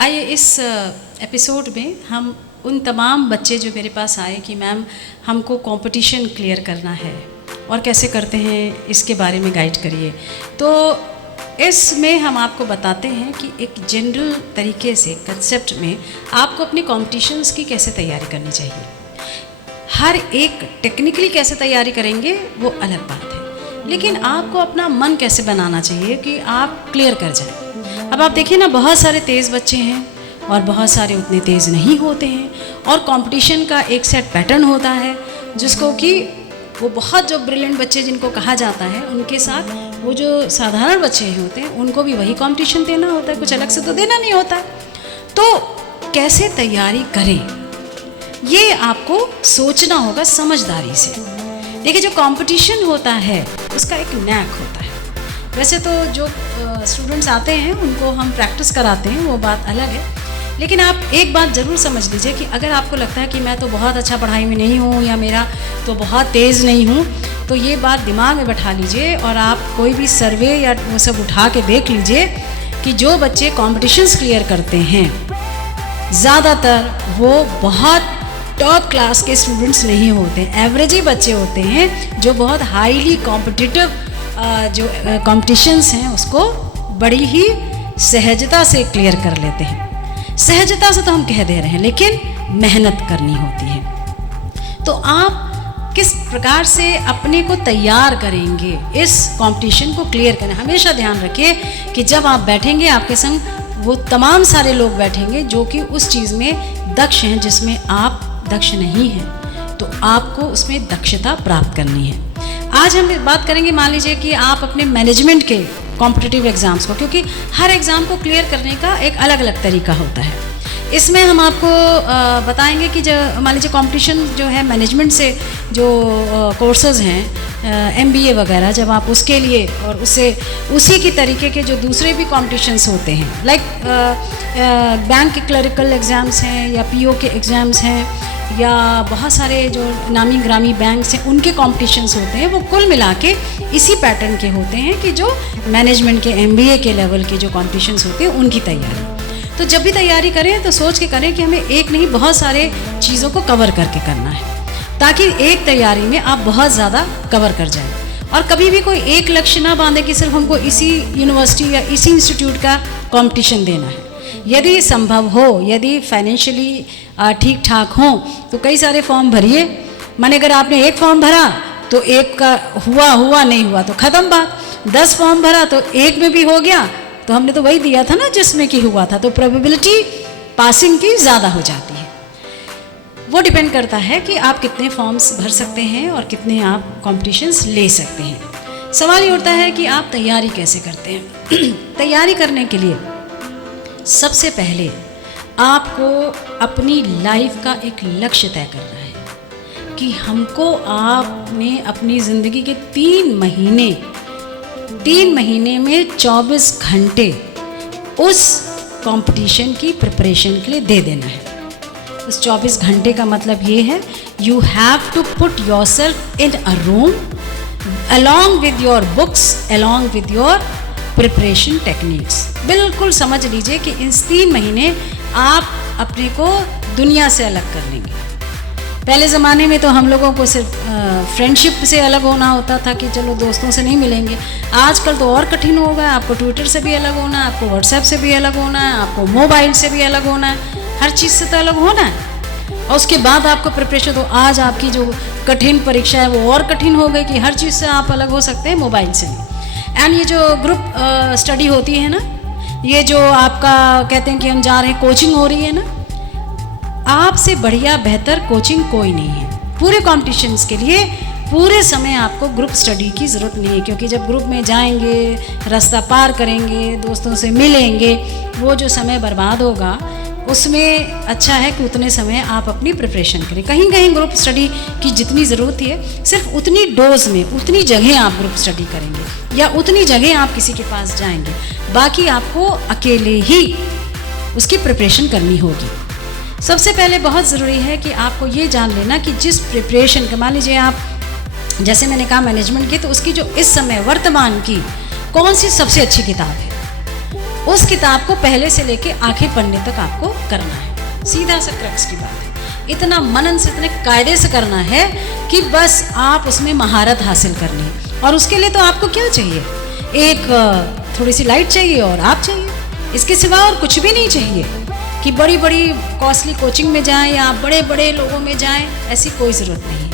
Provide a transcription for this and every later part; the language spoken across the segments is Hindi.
आइए इस एपिसोड में हम उन तमाम बच्चे जो मेरे पास आए कि मैम हमको कंपटीशन क्लियर करना है और कैसे करते हैं इसके बारे में गाइड करिए। तो इसमें हम आपको बताते हैं कि एक जनरल तरीके से कंसेप्ट में आपको अपनी कॉम्पिटिशन्स की कैसे तैयारी करनी चाहिए। हर एक टेक्निकली कैसे तैयारी करेंगे वो अलग बात है, लेकिन आपको अपना मन कैसे बनाना चाहिए कि आप क्लियर कर जाएं। अब आप देखिए ना, बहुत सारे तेज़ बच्चे हैं और बहुत सारे उतने तेज़ नहीं होते हैं, और कंपटीशन का एक सेट पैटर्न होता है जिसको कि वो बहुत जो ब्रिलियंट बच्चे जिनको कहा जाता है उनके साथ वो जो साधारण बच्चे होते हैं उनको भी वही कंपटीशन देना होता है, कुछ अलग से तो देना नहीं होता। तो कैसे तैयारी करें ये आपको सोचना होगा समझदारी से। देखिए, जो कंपटीशन होता है उसका एक नैक होता है। वैसे तो जो स्टूडेंट्स आते हैं उनको हम प्रैक्टिस कराते हैं, वो बात अलग है, लेकिन आप एक बात ज़रूर समझ लीजिए कि अगर आपको लगता है कि मैं तो बहुत अच्छा पढ़ाई में नहीं हूँ या मेरा तो बहुत तेज़ नहीं हूँ, तो ये बात दिमाग में बैठा लीजिए और आप कोई भी सर्वे या वो सब उठा के देख लीजिए कि जो बच्चे कॉम्पिटिशन्स क्लियर करते हैं ज़्यादातर वो बहुत टॉप क्लास के स्टूडेंट्स नहीं होते, एवरेज ही बच्चे होते हैं जो बहुत हाईली कॉम्पिटिटिव जो कॉम्पिटिशन्स हैं उसको बड़ी ही सहजता से क्लियर कर लेते हैं। सहजता से तो हम कह दे रहे हैं, लेकिन मेहनत करनी होती है। तो आप किस प्रकार से अपने को तैयार करेंगे इस कंपटीशन को क्लियर करना। हमेशा ध्यान रखिए कि जब आप बैठेंगे आपके संग वो तमाम सारे लोग बैठेंगे जो कि उस चीज़ में दक्ष हैं जिसमें आप दक्ष नहीं हैं, तो आपको उसमें दक्षता प्राप्त करनी है। आज हम बात करेंगे, मान लीजिए कि आप अपने मैनेजमेंट के कॉम्पिटिटिव एग्ज़ाम्स को, क्योंकि हर एग्ज़ाम को क्लियर करने का एक अलग अलग तरीका होता है। इसमें हम आपको बताएंगे कि जो मान लीजिए कंपटीशन जो है मैनेजमेंट से जो कोर्सेज़ हैं MBA वगैरह, जब आप उसके लिए और उससे उसी की तरीके के जो दूसरे भी कॉम्पिटिशन्स होते हैं लाइक बैंक के क्लरिकल एग्ज़ाम्स हैं या PO के एग्ज़ाम्स हैं या बहुत सारे जो नामी ग्रामी बैंक्स हैं उनके कॉम्पिटिशन्स होते हैं, वो कुल मिला के इसी पैटर्न के होते हैं कि जो मैनेजमेंट के MBA के लेवल के जो कॉम्पिटिशन्स होते हैं उनकी तैयारी। तो जब भी तैयारी करें तो सोच के करें कि हमें एक नहीं बहुत सारे चीज़ों को कवर करके करना है, ताकि एक तैयारी में आप बहुत ज़्यादा कवर कर जाएं। और कभी भी कोई एक लक्ष्य ना बांधे कि सिर्फ हमको इसी यूनिवर्सिटी या इसी इंस्टीट्यूट का कंपटीशन देना है। यदि संभव हो, यदि फाइनेंशियली ठीक ठाक हो तो कई सारे फॉर्म भरिए। माने अगर आपने एक फॉर्म भरा तो एक का हुआ नहीं हुआ तो ख़त्म बात। 10 फॉर्म भरा तो एक में भी हो गया तो हमने तो वही दिया था ना जिसमें कि हुआ था, तो प्रोबेबिलिटी पासिंग की ज़्यादा हो जाती है। वो डिपेंड करता है कि आप कितने फॉर्म्स भर सकते हैं और कितने आप कॉम्पिटिशन्स ले सकते हैं। सवाल ये उठता है कि आप तैयारी कैसे करते हैं। तैयारी करने के लिए सबसे पहले आपको अपनी लाइफ का एक लक्ष्य तय करना है कि हमको आपने अपनी ज़िंदगी के 3 महीने में 24 घंटे उस कंपटीशन की प्रिपरेशन के लिए दे देना है। उस 24 घंटे का मतलब ये है, you have to put yourself in a room along with your books, along with your preparation techniques. बिल्कुल समझ लीजिए कि इन 3 महीने आप अपने को दुनिया से अलग कर लेंगे। पहले ज़माने में तो हम लोगों को सिर्फ फ्रेंडशिप से अलग होना होता था कि चलो दोस्तों से नहीं मिलेंगे। आजकल तो और कठिन हो गया, आपको ट्विटर से भी अलग होना है, आपको व्हाट्सएप से भी अलग होना है, आपको मोबाइल से भी अलग होना है, हर चीज़ से तो अलग होना है। और उसके बाद आपको प्रिपरेशन, तो आज आपकी जो कठिन परीक्षा है वो और कठिन हो गई कि हर चीज़ से आप अलग हो सकते हैं, मोबाइल से नहीं। एंड ये जो ग्रुप स्टडी होती है ना, ये जो आपका कहते हैं कि हम जा रहे हैं, कोचिंग हो रही है ना, आपसे बढ़िया बेहतर कोचिंग कोई नहीं है। पूरे कॉम्पिटिशन्स के लिए पूरे समय आपको ग्रुप स्टडी की ज़रूरत नहीं है, क्योंकि जब ग्रुप में जाएंगे, रास्ता पार करेंगे, दोस्तों से मिलेंगे, वो जो समय बर्बाद होगा उसमें अच्छा है कि उतने समय आप अपनी प्रिपरेशन करें। कहीं कहीं ग्रुप स्टडी की जितनी ज़रूरत है सिर्फ उतनी डोज में, उतनी जगह आप ग्रुप स्टडी करेंगे या उतनी जगह आप किसी के पास जाएंगे, बाकी आपको अकेले ही उसकी प्रिपरेशन करनी होगी। सबसे पहले बहुत ज़रूरी है कि आपको ये जान लेना कि जिस प्रिपरेशन का, मान लीजिए आप जैसे मैंने कहा मैनेजमेंट की, तो उसकी जो इस समय वर्तमान की कौन सी सबसे अच्छी किताब है, उस किताब को पहले से लेके आखिर पन्ने तक आपको करना है। सीधा सा क्रक्स की बात है। इतना मनन से, इतने कायदे से करना है कि बस आप उसमें महारत हासिल करनी है। और उसके लिए तो आपको क्या चाहिए, एक थोड़ी सी लाइट चाहिए और आप चाहिए, इसके सिवा और कुछ भी नहीं चाहिए कि बड़ी बड़ी कॉस्टली कोचिंग में जाएं या बड़े बड़े लोगों में जाएं, ऐसी कोई ज़रूरत नहीं है।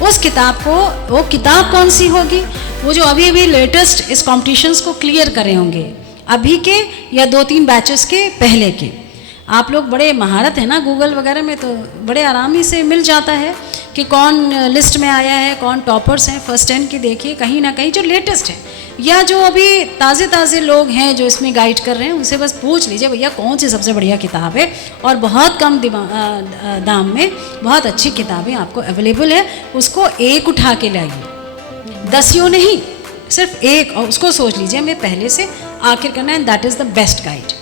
उस किताब को, वो किताब कौन सी होगी, वो जो अभी अभी लेटेस्ट इस कॉम्पिटिशन्स को क्लियर करे होंगे, अभी के या 2-3 बैचेस के पहले के। आप लोग बड़े महारत है ना गूगल वगैरह में, तो बड़े आरामी से मिल जाता है कि कौन लिस्ट में आया है, कौन टॉपर्स हैं, फर्स्ट 10 की देखिए कहीं ना कहीं जो लेटेस्ट है, या जो अभी ताज़े लोग हैं जो इसमें गाइड कर रहे हैं, उनसे बस पूछ लीजिए भैया कौन सी सबसे बढ़िया किताब है, और बहुत कम दाम में बहुत अच्छी किताबें आपको अवेलेबल है। उसको एक उठा के लाइए, 10 नहीं, सिर्फ एक, और उसको सोच लीजिए हमें पहले से आखिर करना है, that is the best guide.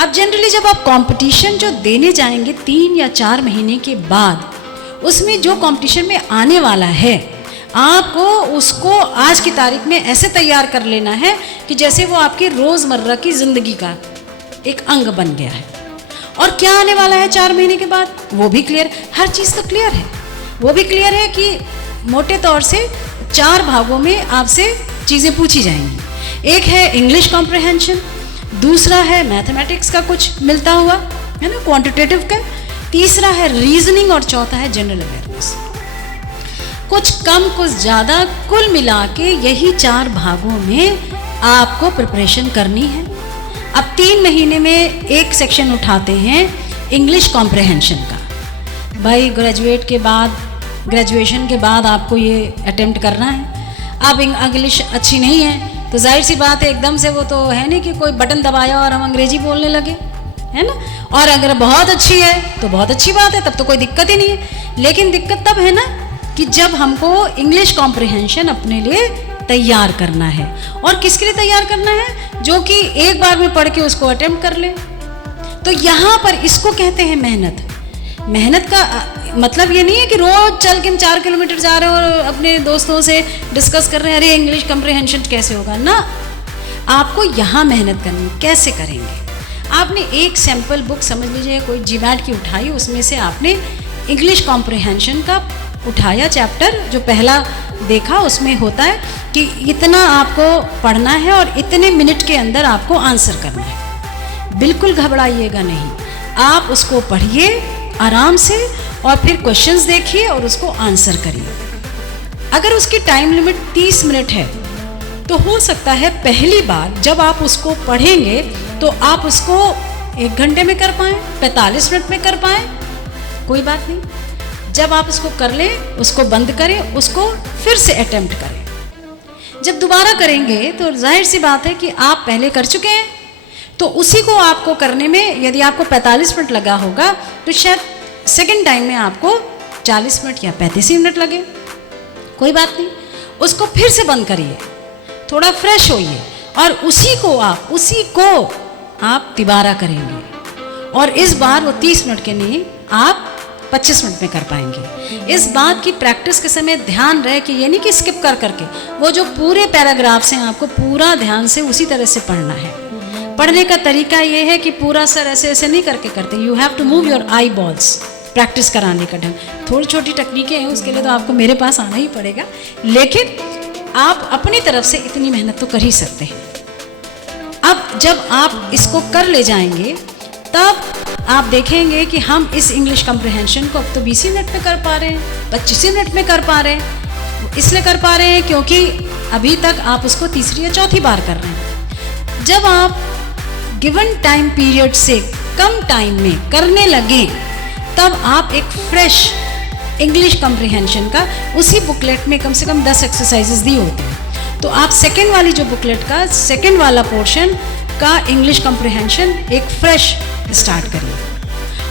अब जनरली जब आप कंपटीशन जो देने जाएंगे 3 या 4 महीने के बाद, उसमें जो कंपटीशन में आने वाला है, आपको उसको आज की तारीख में ऐसे तैयार कर लेना है कि जैसे वो आपकी रोज़मर्रा की ज़िंदगी का एक अंग बन गया है। और क्या आने वाला है 4 महीने के बाद, वो भी क्लियर, हर चीज़ तो क्लियर है। वो भी क्लियर है कि मोटे तौर से 4 भागों में आपसे चीज़ें पूछी जाएंगी। एक है इंग्लिश कॉम्प्रहेंशन, दूसरा है मैथमेटिक्स का कुछ मिलता हुआ है ना, क्वांटिटेटिव का, तीसरा है रीजनिंग, और चौथा है जनरल अवेयरनेस। कुछ कम कुछ ज़्यादा, कुल मिला के यही 4 भागों में आपको प्रिपरेशन करनी है। अब 3 महीने में एक सेक्शन उठाते हैं इंग्लिश कॉम्प्रहेंशन का। भाई ग्रेजुएशन के बाद आपको ये अटेम्प्ट करना है। अब इंग्लिश अच्छी नहीं है तो जाहिर सी बात है एकदम से वो तो है नहीं कि कोई बटन दबाया और हम अंग्रेजी बोलने लगे, है ना। और अगर बहुत अच्छी है तो बहुत अच्छी बात है, तब तो कोई दिक्कत ही नहीं है। लेकिन दिक्कत तब है ना कि जब हमको इंग्लिश कॉम्प्रिहेंशन अपने लिए तैयार करना है। और किसके लिए तैयार करना है, जो कि एक बार में पढ़ के उसको अटेम्प्ट कर ले। तो यहाँ पर इसको कहते हैं मेहनत। मेहनत का मतलब ये नहीं है कि रोज चल के हम 4 किलोमीटर जा रहे हैं और अपने दोस्तों से डिस्कस कर रहे हैं अरे इंग्लिश कॉम्प्रिहेंशन कैसे होगा ना। आपको यहाँ मेहनत करनी, कैसे करेंगे। आपने एक सैम्पल बुक समझ लीजिए कोई जीमैट की उठाई, उसमें से आपने इंग्लिश कॉम्प्रिहेंशन का उठाया चैप्टर, जो पहला देखा उसमें होता है कि इतना आपको पढ़ना है और इतने मिनट के अंदर आपको आंसर करना है। बिल्कुल घबराइएगा नहीं, आप उसको पढ़िए आराम से और फिर क्वेश्चंस देखिए और उसको आंसर करिए। अगर उसकी टाइम लिमिट 30 मिनट है तो हो सकता है पहली बार जब आप उसको पढ़ेंगे तो आप उसको 1 घंटे में कर पाएँ, 45 मिनट में कर पाएँ, कोई बात नहीं। जब आप उसको कर लें, उसको बंद करें, उसको फिर से अटेम्प्ट करें। जब दोबारा करेंगे तो जाहिर सी बात है कि आप पहले कर चुके हैं, तो उसी को आपको करने में यदि आपको 45 मिनट लगा होगा तो शायद सेकंड टाइम में आपको 40 मिनट या 35 मिनट लगे, कोई बात नहीं। उसको फिर से बंद करिए, थोड़ा फ्रेश होइए और उसी को आप दोबारा करेंगे। और इस बार वो 30 मिनट के नहीं, आप 25 मिनट में कर पाएंगे। इस बात की प्रैक्टिस के समय ध्यान रहे कि ये नहीं कि स्किप कर करके, वो जो पूरे पैराग्राफ्स हैं आपको पूरा ध्यान से उसी तरह से पढ़ना है। पढ़ने का तरीका ये है कि पूरा सर ऐसे ऐसे नहीं करके करते, you have to move your eyeballs. Practice कराने का ढंग, थोड़ी छोटी तकनीकें हैं, उसके लिए तो आपको मेरे पास आना ही पड़ेगा, लेकिन आप अपनी तरफ से इतनी मेहनत तो कर ही सकते हैं। अब जब आप इसको कर ले जाएंगे तब आप देखेंगे कि हम इस इंग्लिश कॉम्प्रिहेंशन को अब तो 20 मिनट में कर पा रहे हैं, 25 मिनट में कर पा रहे हैं। इसलिए कर पा रहे हैं क्योंकि अभी तक आप उसको तीसरी या चौथी बार कर रहे हैं। जब आप गिवन टाइम पीरियड से कम टाइम में करने लगे तब आप एक फ्रेश इंग्लिश कॉम्प्रिहेंशन का उसी बुकलेट में कम से कम 10 एक्सरसाइजेस दी होती हैं। तो आप सेकेंड वाली जो बुकलेट का सेकेंड वाला पोर्शन का इंग्लिश कॉम्प्रिहेंशन एक फ्रेश स्टार्ट करिए।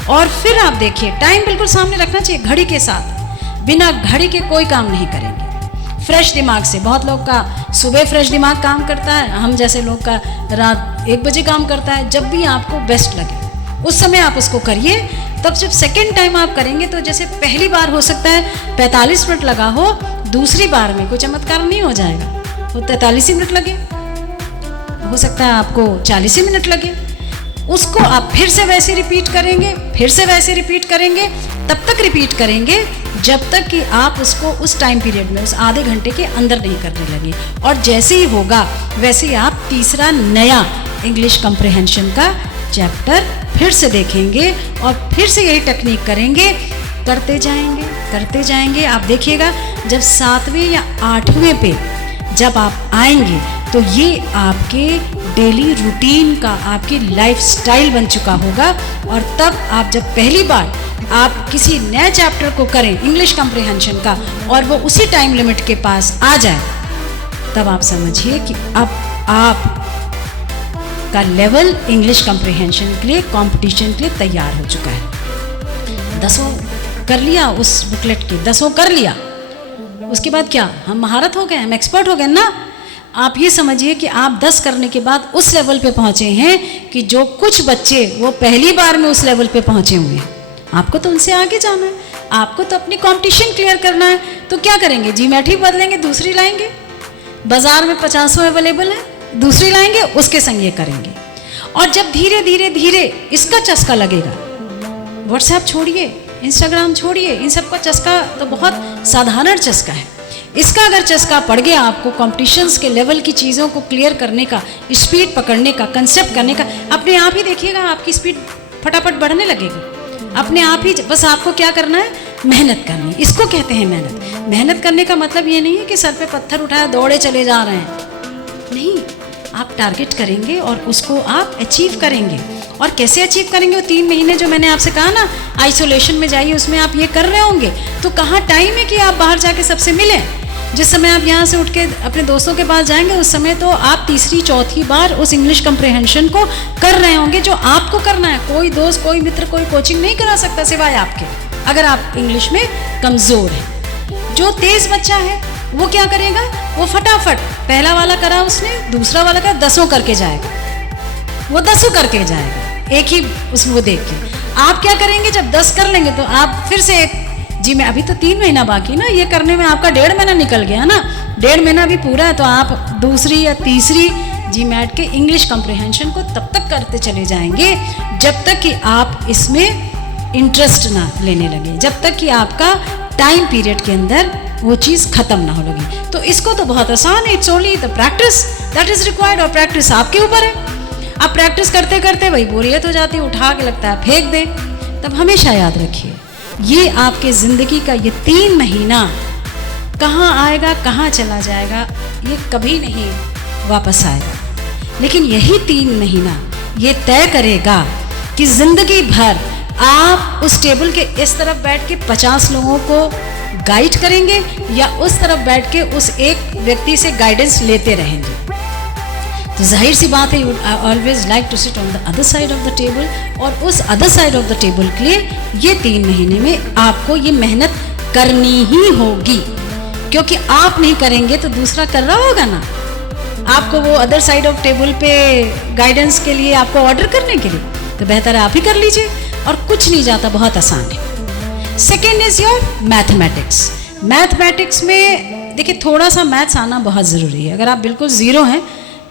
और फिर आप देखिए टाइम बिल्कुल सामने रखना चाहिए, घड़ी के साथ। बिना घड़ी के कोई काम नहीं करेंगे, फ्रेश दिमाग से। बहुत लोग का सुबह फ्रेश दिमाग काम करता है, हम जैसे लोग का रात 1 बजे काम करता है। जब भी आपको बेस्ट लगे उस समय आप उसको करिए। तब जब सेकेंड टाइम आप करेंगे तो जैसे पहली बार हो सकता है 45 मिनट लगा हो, दूसरी बार में कोई चमत्कार नहीं हो जाएगा, वो 43 ही मिनट लगे, हो सकता है आपको 40 ही मिनट लगे। उसको आप फिर से वैसे रिपीट करेंगे, फिर से वैसे रिपीट करेंगे, तब तक रिपीट करेंगे जब तक कि आप उसको उस टाइम पीरियड में, उस आधे घंटे के अंदर नहीं करने लगे। और जैसे ही होगा वैसे ही आप तीसरा नया इंग्लिश कॉम्प्रिहेंशन का चैप्टर फिर से देखेंगे और फिर से यही टेक्निक करेंगे, करते जाएंगे। आप देखिएगा जब 7वें या 8वें पे जब आप आएंगे तो ये आपके डेली रूटीन का, आपकी लाइफस्टाइल बन चुका होगा। और तब आप जब पहली बार आप किसी नए चैप्टर को करें इंग्लिश कॉम्प्रिहेंशन का और वो उसी टाइम लिमिट के पास आ जाए, तब आप समझिए कि अब आप का लेवल इंग्लिश कॉम्प्रिहेंशन के लिए, कंपटीशन के लिए तैयार हो चुका है। 10 कर लिया उस बुकलेट के, 10 कर लिया, उसके बाद क्या हम महारत हो गए, हम एक्सपर्ट हो गए ना। आप ये समझिए कि आप 10 करने के बाद उस लेवल पे पहुंचे हैं कि जो कुछ बच्चे वो पहली बार में उस लेवल पे पहुंचे हुए हैं। आपको तो उनसे आगे जाना है, आपको तो अपनी कंपटीशन क्लियर करना है। तो क्या करेंगे, जीमैट ही बदलेंगे, दूसरी लाएंगे। बाजार में 50 अवेलेबल है, दूसरी लाएंगे, उसके संग ये करेंगे। और जब धीरे धीरे इसका चस्का लगेगा, व्हाट्सएप छोड़िए, इंस्टाग्राम छोड़िए, इन सब का चस्का तो बहुत साधारण चस्का है। इसका अगर चस्का पड़ गया आपको, कॉम्पिटिशन्स के लेवल की चीज़ों को क्लियर करने का, स्पीड पकड़ने का, कंसेप्ट करने का, अपने आप ही देखिएगा आपकी स्पीड फटाफट बढ़ने लगेगी अपने आप ही। बस आपको क्या करना है, मेहनत करनी। इसको कहते हैं मेहनत। मेहनत करने का मतलब ये नहीं है कि सर पे पत्थर उठाया दौड़े चले जा रहे हैं, नहीं। आप टारगेट करेंगे और उसको आप अचीव करेंगे। और कैसे अचीव करेंगे, वो 3 महीने जो मैंने आपसे कहा ना, आइसोलेशन में जाइए, उसमें आप ये कर रहे होंगे। तो कहाँ टाइम है कि आप बाहर जाके सबसे मिलें। जिस समय आप यहाँ से उठ के अपने दोस्तों के पास जाएंगे, उस समय तो आप तीसरी चौथी बार उस इंग्लिश कॉम्प्रिहेंशन को कर रहे होंगे जो आपको करना है। कोई दोस्त, कोई मित्र, कोई कोचिंग नहीं करा सकता सिवाय आपके, अगर आप इंग्लिश में कमज़ोर हैं। जो तेज़ बच्चा है वो क्या करेगा, वो फटाफट पहला वाला करा उसने, दूसरा वाला करा, 10 करके जाएगा, वो 10 करके जाएगा एक ही उसमें वो देख के। आप क्या करेंगे, जब 10 कर लेंगे तो आप फिर से जी मैं अभी तो 3 महीना बाकी ना, ये करने में आपका 1.5 महीना निकल गया ना, 1.5 महीना भी पूरा है। तो आप दूसरी या तीसरी जीमैट के इंग्लिश कॉम्प्रिहेंशन को तब तक करते चले जाएंगे जब तक कि आप इसमें इंटरेस्ट ना लेने लगे, जब तक कि आपका टाइम पीरियड के अंदर वो चीज़ ख़त्म ना हो लगी। तो इसको तो बहुत आसान है, it's only the practice that is required. और प्रैक्टिस आपके ऊपर है। आप प्रैक्टिस करते करते वही बोरियत हो जाती है, उठा के लगता है फेंक दें। तब हमेशा याद रखिए, ये आपके ज़िंदगी का ये 3 महीना कहाँ आएगा, कहाँ चला जाएगा, ये कभी नहीं वापस आएगा। लेकिन यही 3 महीना ये तय करेगा कि ज़िंदगी भर आप उस टेबल के इस तरफ बैठ के 50 लोगों को गाइड करेंगे या उस तरफ बैठ के उस एक व्यक्ति से गाइडेंस लेते रहेंगे। तो जाहिर सी बात है, you always like to sit on the other side of the table. और उस other side of the table के लिए ये 3 महीने में आपको ये मेहनत करनी ही होगी, क्योंकि आप नहीं करेंगे तो दूसरा कर रहा होगा ना। आपको वो अदर साइड ऑफ टेबल पे गाइडेंस के लिए, आपको ऑर्डर करने के लिए, तो बेहतर है आप ही कर लीजिए। और कुछ नहीं जाता, बहुत आसान है। Second is your mathematics. Mathematics में देखिए थोड़ा सा मैथ्स आना बहुत ज़रूरी है। अगर आप बिल्कुल ज़ीरो हैं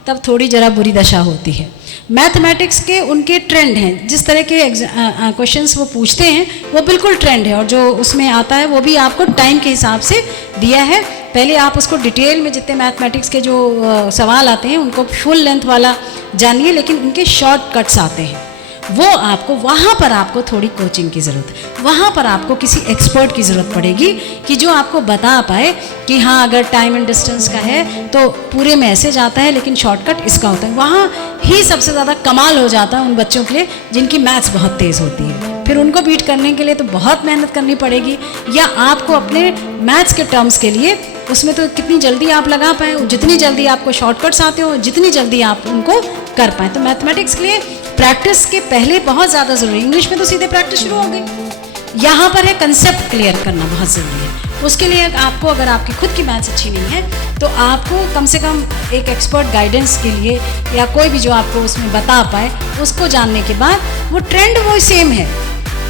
तब थोड़ी ज़रा बुरी दशा होती है। मैथमेटिक्स के उनके ट्रेंड हैं, जिस तरह के क्वेश्चंस वो पूछते हैं वो बिल्कुल ट्रेंड है। और जो उसमें आता है वो भी आपको टाइम के हिसाब से दिया है। पहले आप उसको डिटेल में, जितने मैथमेटिक्स के जो सवाल आते हैं उनको फुल लेंथ वाला जानिए, लेकिन उनके शॉर्टकट्स आते हैं। वो आपको, वहाँ पर आपको थोड़ी कोचिंग की ज़रूरत, वहाँ पर आपको किसी एक्सपर्ट की ज़रूरत पड़ेगी कि जो आपको बता पाए कि हाँ अगर टाइम एंड डिस्टेंस का है तो पूरे में ऐसे जाता है, लेकिन शॉर्टकट इसका होता है। वहाँ ही सबसे ज़्यादा कमाल हो जाता है उन बच्चों के लिए जिनकी मैथ्स बहुत तेज़ होती है। फिर उनको बीट करने के लिए तो बहुत मेहनत करनी पड़ेगी, या आपको अपने मैथ्स के टर्म्स के लिए उसमें तो कितनी जल्दी आप लगा पाएँ, जितनी जल्दी आपको शॉर्टकट्स आते हो, जितनी जल्दी आप उनको कर पाएँ। तो मैथमेटिक्स के लिए प्रैक्टिस के पहले बहुत ज़्यादा ज़रूरी। इंग्लिश में तो सीधे प्रैक्टिस शुरू हो गई, यहाँ पर है कंसेप्ट क्लियर करना बहुत ज़रूरी है। उसके लिए आपको, अगर आपकी खुद की मैथ्स अच्छी नहीं है तो आपको कम से कम एक एक्सपर्ट गाइडेंस के लिए, या कोई भी जो आपको उसमें बता पाए, उसको जानने के बाद वो ट्रेंड वो सेम है,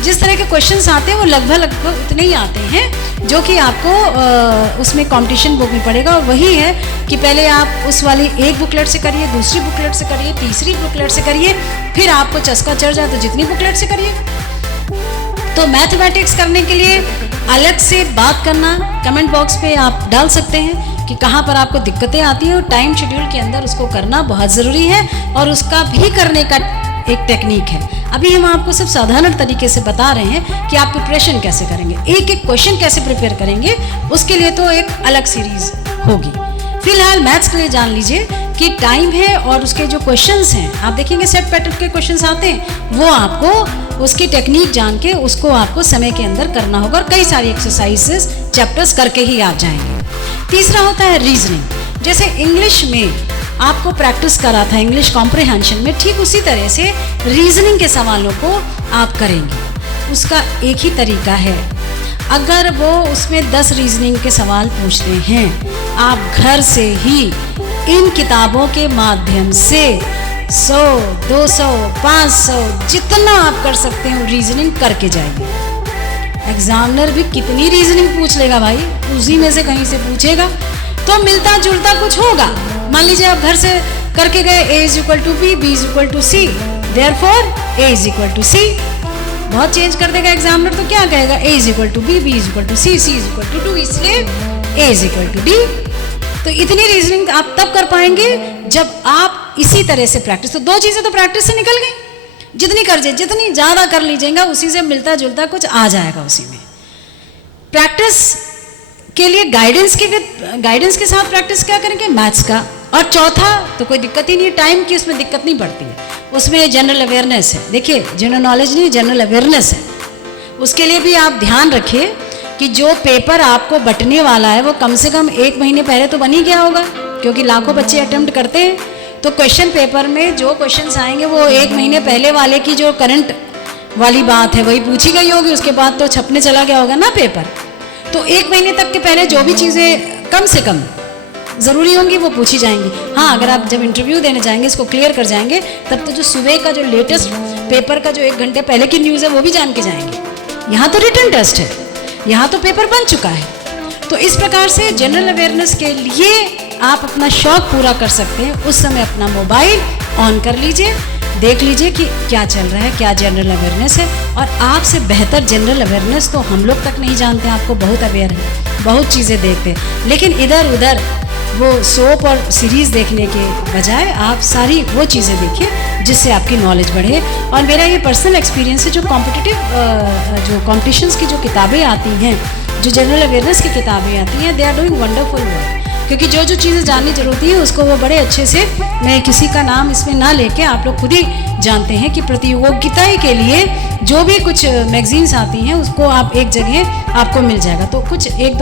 जिस तरह के क्वेश्चंस आते हैं वो लगभग उतने ही आते हैं जो कि आपको उसमें कंपटीशन बुक में पड़ेगा। और वही है कि पहले आप उस वाली एक बुकलेट से करिए, दूसरी बुकलेट से करिए, तीसरी बुकलेट से करिए, फिर आपको चस्का चढ़ जाए तो जितनी बुकलेट से करिए। तो मैथमेटिक्स करने के लिए अलग से बात करना कमेंट बॉक्स पे आप डाल सकते हैं कि कहाँ पर आपको दिक्कतें आती हैं, और टाइम शेड्यूल के अंदर उसको करना बहुत ज़रूरी है, और उसका भी करने का एक टेक्निक है। अभी हम आपको सिर्फ साधारण तरीके से बता रहे हैं कि आप प्रिपरेशन कैसे करेंगे, एक एक क्वेश्चन कैसे प्रिपेयर करेंगे, उसके लिए तो एक अलग सीरीज होगी। फिलहाल मैथ्स के लिए जान लीजिए कि टाइम है और उसके जो क्वेश्चंस हैं, आप देखेंगे सेट पैटर्न के क्वेश्चंस आते हैं, वो आपको उसकी टेक्निक जान के उसको आपको समय के अंदर करना होगा, और कई सारी एक्सरसाइजेस चैप्टर्स करके ही आप जाएंगे। तीसरा होता है रीजनिंग। जैसे इंग्लिश में आपको प्रैक्टिस करा था इंग्लिश कॉम्प्रिहेंशन में, ठीक उसी तरह से रीजनिंग के सवालों को आप करेंगे। उसका एक ही तरीका है, अगर वो उसमें 10 रीजनिंग के सवाल पूछते हैं, आप घर से ही इन किताबों के माध्यम से 100, 200, 500 जितना आप कर सकते हो रीजनिंग करके जाइए। एग्जामिनर भी कितनी रीजनिंग पूछ लेगा भाई, उसी में से कहीं से पूछेगा, तो मिलता जुलता कुछ होगा। मान लीजिए आप घर से करके गए A = B, B = C, therefore A = C। बहुत चेंज कर देगा एग्जामिनर, तो क्या कहेगा A = B, B = C, C = 2, इसलिए A = D। तो इतनी रीजनिंग आप तब कर पाएंगे जब आप इसी तरह से प्रैक्टिस, तो दो चीज़ें तो प्रैक्टिस से निकल गई। जितनी ज़्यादा कर लीजिएगा उसी से मिलता जुलता कुछ आ जाएगा उसी में। प्रैक्टिस के लिए गाइडेंस के साथ प्रैक्टिस क्या करेंगे, मैथ्स का। और चौथा तो कोई दिक्कत ही नहीं, टाइम की उसमें दिक्कत नहीं पड़ती है, उसमें जनरल अवेयरनेस है। देखिए जनरल नॉलेज नहीं, जनरल अवेयरनेस है। उसके लिए भी आप ध्यान रखिए कि जो पेपर आपको बंटने वाला है वो कम से कम 1 महीने पहले तो बन ही गया होगा, क्योंकि लाखों बच्चे अटेम्प्ट करते हैं। तो क्वेश्चन पेपर में जो क्वेश्चंस आएंगे वो 1 महीने पहले वाले की जो करंट वाली बात है वही पूछी गई होगी, उसके बाद तो छपने चला गया होगा ना पेपर। तो 1 महीने तक के पहले जो भी चीज़ें कम से कम ज़रूरी होंगी वो पूछी जाएंगी। हाँ, अगर आप जब इंटरव्यू देने जाएंगे, इसको क्लियर कर जाएंगे, तब तो जो सुबह का जो लेटेस्ट पेपर का जो 1 घंटे पहले की न्यूज़ है वो भी जान के जाएंगे। यहाँ तो रिटन टेस्ट है, यहाँ तो पेपर बन चुका है। तो इस प्रकार से जनरल अवेयरनेस के लिए आप अपना शौक पूरा कर सकते हैं। उस समय अपना मोबाइल ऑन कर लीजिए, देख लीजिए कि क्या चल रहा है, क्या जनरल अवेयरनेस है। और आपसे बेहतर जनरल अवेयरनेस तो हम लोग तक नहीं जानते, आपको बहुत अवेयर है, बहुत चीज़ें देखते हैं, लेकिन इधर उधर वो सोप और सीरीज़ देखने के बजाय आप सारी वो चीज़ें देखिए जिससे आपकी नॉलेज बढ़े। और मेरा ये पर्सनल एक्सपीरियंस है, जो कॉम्पिटिशन्स की जो किताबें आती हैं, जो जनरल अवेयरनेस की किताबें आती हैं, they are doing wonderful work. क्योंकि जो चीज़ें जाननी जरूरती है उसको वो बड़े अच्छे से, मैं किसी का नाम इसमें ना लेके, आप लोग खुद ही जानते हैं कि प्रतियोगिता के लिए जो भी कुछ मैगजीन्स आती हैं उसको आप एक जगह आपको मिल जाएगा। तो कुछ 1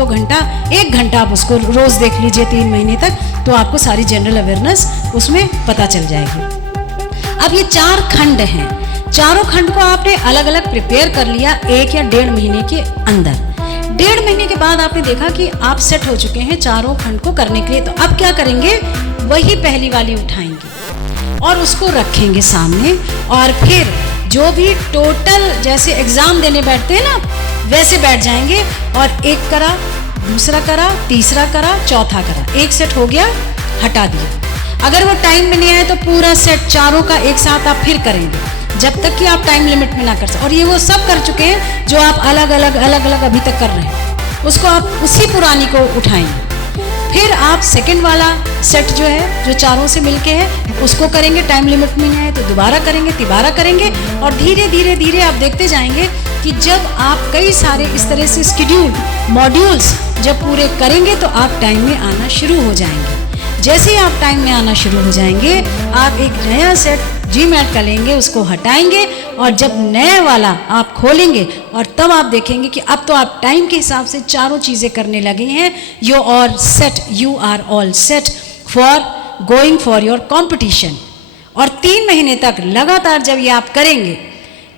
घंटा आप उसको रोज़ देख लीजिए 3 महीने तक, तो आपको सारी जनरल अवेयरनेस उसमें पता चल जाएगी। अब ये 4 खंड हैं, चारों खंड को आपने अलग अलग प्रिपेयर कर लिया 1 या 1.5 महीने के अंदर। 1.5 महीने के बाद आपने देखा कि आप सेट हो चुके हैं चारों खंड को करने के लिए। तो अब क्या करेंगे, वही पहली वाली उठाएंगे और उसको रखेंगे सामने, और फिर जो भी टोटल जैसे एग्जाम देने बैठते हैं ना वैसे बैठ जाएंगे, और 1 करा, दूसरा करा, तीसरा करा, चौथा करा, 1 सेट हो गया, हटा दिया। अगर वो टाइम में नहीं आए तो पूरा सेट चारों का एक साथ आप फिर करेंगे, जब तक कि आप टाइम लिमिट में ना कर सकें। और ये वो सब कर चुके हैं जो आप अलग अलग अभी तक कर रहे हैं, उसको आप उसी पुरानी को उठाएंगे। फिर आप सेकंड वाला सेट जो है, जो चारों से मिलके है, उसको करेंगे, टाइम लिमिट में नहीं आए तो दोबारा करेंगे, तिबारा करेंगे। और धीरे धीरे धीरे आप देखते जाएंगे कि जब आप कई सारे इस तरह से शेड्यूल मॉड्यूल्स जब पूरे करेंगे तो आप टाइम में आना शुरू हो जाएंगे। जैसे ही आप टाइम में आना शुरू हो जाएंगे, आप एक नया सेट जीमैट का लेंगे, उसको हटाएंगे, और जब नया वाला आप खोलेंगे और तब आप देखेंगे कि अब तो आप टाइम के हिसाब से चारों चीज़ें करने लगे हैं। You are all set for going for your competition. और 3 महीने तक लगातार जब ये आप करेंगे,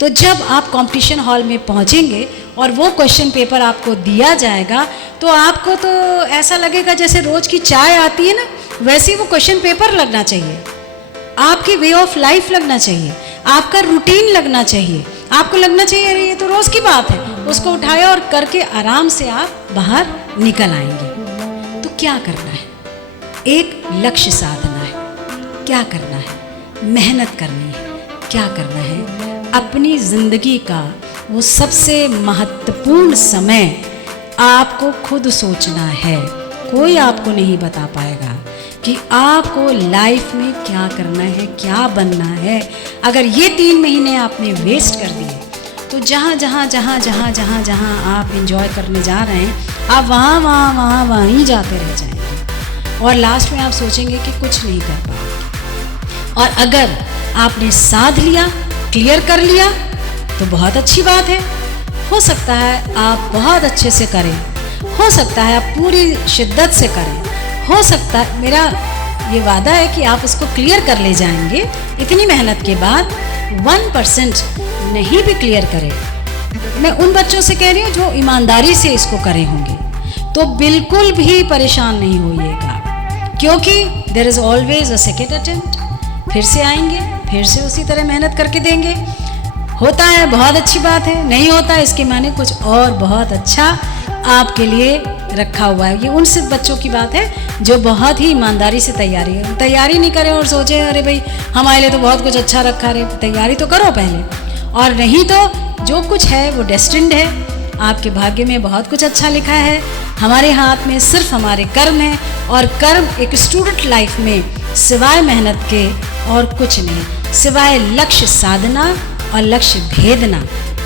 तो जब आप कंपटीशन हॉल में पहुंचेंगे और वो क्वेश्चन पेपर आपको दिया जाएगा, तो आपको तो ऐसा लगेगा जैसे रोज़ की चाय आती है ना, वैसे ही वो क्वेश्चन पेपर लगना चाहिए, आपकी वे ऑफ लाइफ लगना चाहिए, आपका रूटीन लगना चाहिए। आपको लगना चाहिए अरे ये तो रोज़ की बात है, उसको उठाया और करके आराम से आप बाहर निकल आएंगे। तो क्या करना है? एक लक्ष्य साधना है। क्या करना है? मेहनत करनी है। क्या करना है? अपनी ज़िंदगी का वो सबसे महत्वपूर्ण समय आपको खुद सोचना है। कोई आपको नहीं बता पाएगा कि आपको लाइफ में क्या करना है, क्या बनना है। अगर ये 3 महीने आपने वेस्ट कर दिए तो जहाँ आप एंजॉय करने जा रहे हैं, आप वहीं जाते रह जाएंगे और लास्ट में आप सोचेंगे कि कुछ नहीं कर पाएंगे। और अगर आपने साध लिया, क्लियर कर लिया, तो बहुत अच्छी बात है। हो सकता है आप बहुत अच्छे से करें, हो सकता है आप पूरी शिद्दत से करें, हो सकता है, मेरा ये वादा है कि आप उसको क्लियर कर ले जाएंगे। इतनी मेहनत के बाद 1% नहीं भी क्लियर करें, मैं उन बच्चों से कह रही हूँ जो ईमानदारी से इसको करे होंगे, तो बिल्कुल भी परेशान नहीं होइएगा, क्योंकि there is always a second attempt. फिर से आएंगे, फिर से उसी तरह मेहनत करके देंगे। होता है बहुत अच्छी बात है, नहीं होता इसके माने कुछ और बहुत अच्छा आपके लिए रखा हुआ है। ये उन सिर्फ बच्चों की बात है जो बहुत ही ईमानदारी से तैयारी नहीं करें और सोचें अरे भाई हमारे लिए तो बहुत कुछ अच्छा रखा है। तैयारी तो करो पहले, और नहीं तो जो कुछ है वो डेस्टिन्ड है, आपके भाग्य में बहुत कुछ अच्छा लिखा है। हमारे हाथ में सिर्फ हमारे कर्म है, और कर्म एक स्टूडेंट लाइफ में सिवाय मेहनत के और कुछ नहीं, सिवाय लक्ष्य साधना और लक्ष्य भेदना,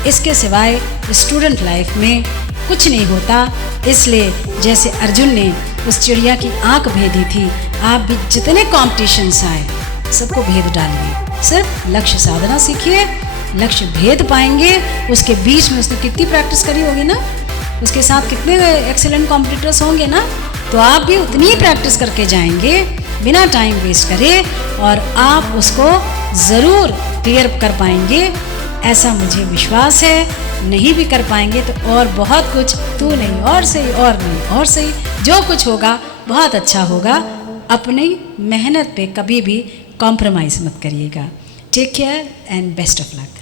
इसके सिवाय स्टूडेंट लाइफ में कुछ नहीं होता। इसलिए जैसे अर्जुन ने उस चिड़िया की आंख भेदी थी, आप भी जितने कॉम्पिटिशन्स आए सबको भेद डालिए। सिर्फ लक्ष्य साधना सीखिए, लक्ष्य भेद पाएंगे। उसके बीच में उसने कितनी प्रैक्टिस करी होगी ना, उसके साथ कितने एक्सीलेंट कॉम्पिटिटर्स होंगे ना, तो आप भी उतनी ही प्रैक्टिस करके जाएंगे बिना टाइम वेस्ट करे, और आप उसको ज़रूर क्लियर कर पाएंगे, ऐसा मुझे विश्वास है। नहीं भी कर पाएंगे तो और बहुत कुछ, तू नहीं और सही, और नहीं और सही, जो कुछ होगा बहुत अच्छा होगा। अपनी मेहनत पे कभी भी कॉम्प्रोमाइज़ मत करिएगा। Take care and best of luck.